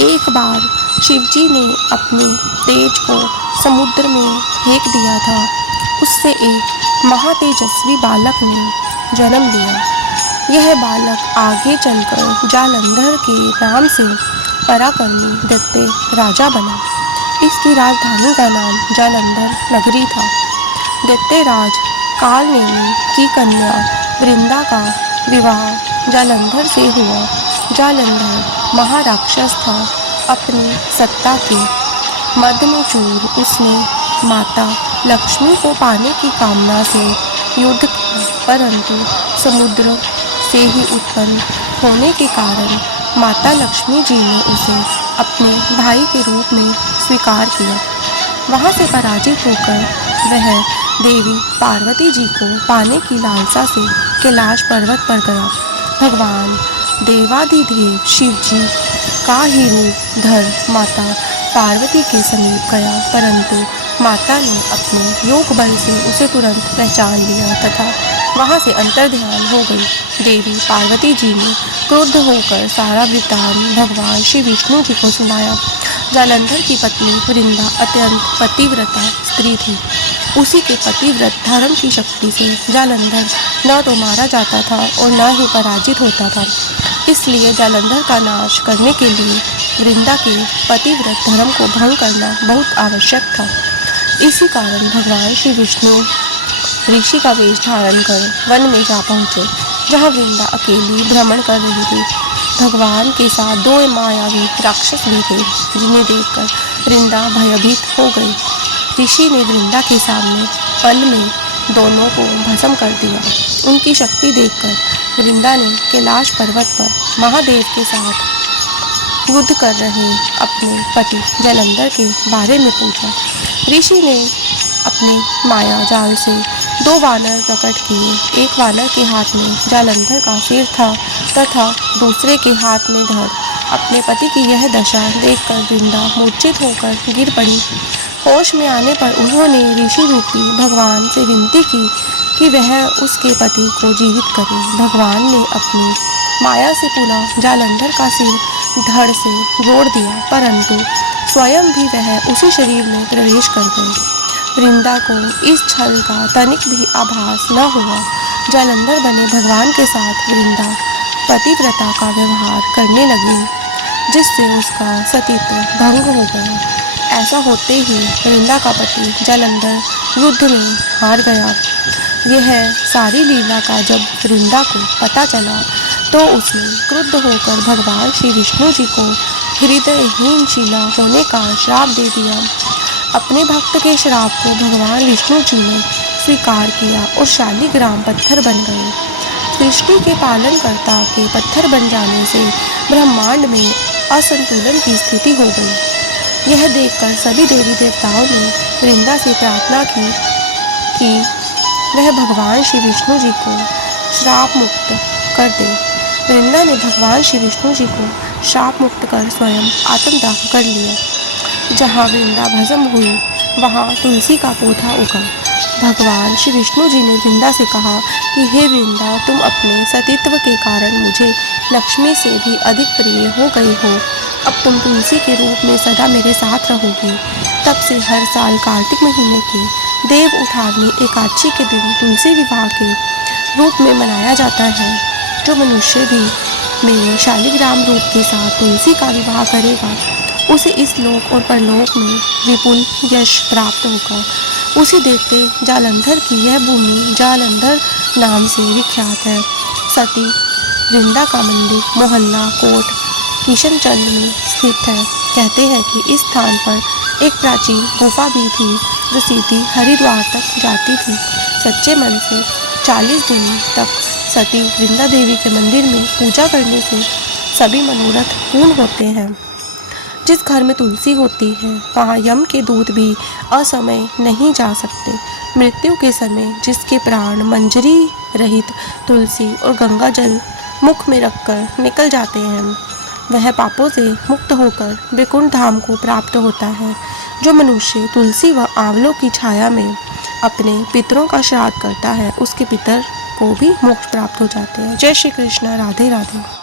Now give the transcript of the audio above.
एक बार शिवजी ने अपने तेज को समुद्र में फेंक दिया था। उससे एक महातेजस्वी बालक ने जन्म लिया। यह बालक आगे चलकर जालंधर के नाम से पराक्रमी दैत्य राजा बना। इसकी राजधानी का नाम जालंधर नगरी था। दैत्यराज कालनेमी की कन्या वृंदा का विवाह जालंधर से हुआ। जालंधर महाराक्षस था। अपनी सत्ता के मद में चूर उसने माता लक्ष्मी को पाने की कामना से युद्ध किया, परंतु समुद्र से ही उत्पन्न होने के कारण माता लक्ष्मी जी ने उसे अपने भाई के रूप में स्वीकार किया। वहां से पराजित होकर वह देवी पार्वती जी को पाने की लालसा से कैलाश पर्वत पर गया। भगवान देवाधिदेव शिव जी का ही रूप धर माता पार्वती के समीप गया, परंतु माता ने अपने योग बल से उसे तुरंत पहचान लिया तथा वहां से अंतर्ध्यान हो गई। देवी पार्वती जी ने क्रुद्ध होकर सारा वृत्तांत भगवान श्री विष्णु जी को सुनाया। जालंधर की पत्नी वृंदा अत्यंत पतिव्रता स्त्री थी। उसी के पतिव्रत धर्म की शक्ति से जालंधर न तो मारा जाता था और न ही पराजित होता था। इसलिए जालंधर का नाश करने के लिए वृंदा के पतिव्रत धर्म को भंग करना बहुत आवश्यक था। इसी कारण भगवान श्री विष्णु ऋषि का वेश धारण कर वन में जा पहुंचे, जहां वृंदा अकेली भ्रमण कर रही थी। भगवान के साथ दो मायावी राक्षस भी थे, जिन्हें देखकर वृंदा भयभीत हो गई। ऋषि ने वृंदा के सामने पल में दोनों को भस्म कर दिया। उनकी शक्ति देखकर वृंदा ने कैलाश पर्वत पर महादेव के साथ युद्ध कर रहे अपने पति जालंधर के बारे में पूछा। ऋषि ने अपने माया जाल से दो वानर प्रकट किए। एक वानर के हाथ में जालंधर का सिर था तथा दूसरे के हाथ में धड़। अपने पति की यह दशा देखकर वृंदा मूर्छित होकर गिर पड़ी। होश में आने पर उन्होंने ऋषि रूपी भगवान से विनती की कि वह उसके पति को जीवित करे। भगवान ने अपनी माया से पुनः जालंधर का सिर धड़ से जोड़ दिया, परंतु स्वयं भी वह उसी शरीर में प्रवेश कर गए। वृंदा को इस छल का तनिक भी आभास न हुआ। जालंधर बने भगवान के साथ वृंदा पतिव्रता का व्यवहार करने लगी, जिससे उसका सतीत्व भंग हो गया। ऐसा होते ही वृंदा का पति जालंधर युद्ध में हार गया। यह सारी लीला का जब वृंदा को पता चला तो उसने क्रुद्ध होकर भगवान श्री विष्णु जी को हृदयहीन शिला होने का श्राप दे दिया। अपने भक्त के श्राप को भगवान विष्णु जी ने स्वीकार किया और शालिग्राम पत्थर बन गए। सृष्टि के पालनकर्ता के पत्थर बन जाने से ब्रह्मांड में असंतुलन की स्थिति हो गई। यह देखकर सभी देवी देवताओं ने वृंदा से प्रार्थना की कि वह भगवान श्री विष्णु जी को श्राप मुक्त कर दे। वृंदा ने भगवान श्री विष्णु जी को श्राप मुक्त कर स्वयं आत्मदाह कर लिया। जहाँ वृंदा भस्म हुई वहाँ तुलसी का पौधा उगा। भगवान श्री विष्णु जी ने वृंदा से कहा कि हे वृंदा, तुम अपने सतीत्व के कारण मुझे लक्ष्मी से भी अधिक प्रिय हो गई हो। अब तुम तुलसी के रूप में सदा मेरे साथ रहोगी। तब से हर साल कार्तिक महीने के देव उठावनी एकादशी के दिन तुलसी विवाह के रूप में मनाया जाता है। जो मनुष्य भी मेरे शालिग्राम रूप के साथ तुलसी का विवाह करेगा, उसे इस लोक और परलोक में विपुल यश प्राप्त होगा। उसे देखते जालंधर की यह भूमि जालंधर नाम से विख्यात है। सती वृंदा का मंदिर मोहल्ला कोट किशनचंद में स्थित है। कहते हैं कि इस स्थान पर एक प्राचीन गुफा भी थी जो सीधी हरिद्वार तक जाती थी। सच्चे मन से 40 दिन तक सती वृंदा देवी के मंदिर में पूजा करने से सभी मनोरथ पूर्ण होते हैं। जिस घर में तुलसी होती है वहाँ यम के दूत भी असमय नहीं जा सकते। मृत्यु के समय जिसके प्राण मंजरी रहित तुलसी और गंगा जल मुख में रखकर निकल जाते हैं, वह पापों से मुक्त होकर वैकुंठ धाम को प्राप्त होता है। जो मनुष्य तुलसी व आंवलों की छाया में अपने पितरों का श्राद्ध करता है, उसके पितर को भी मोक्ष प्राप्त हो जाते हैं। जय श्री कृष्ण। राधे राधे।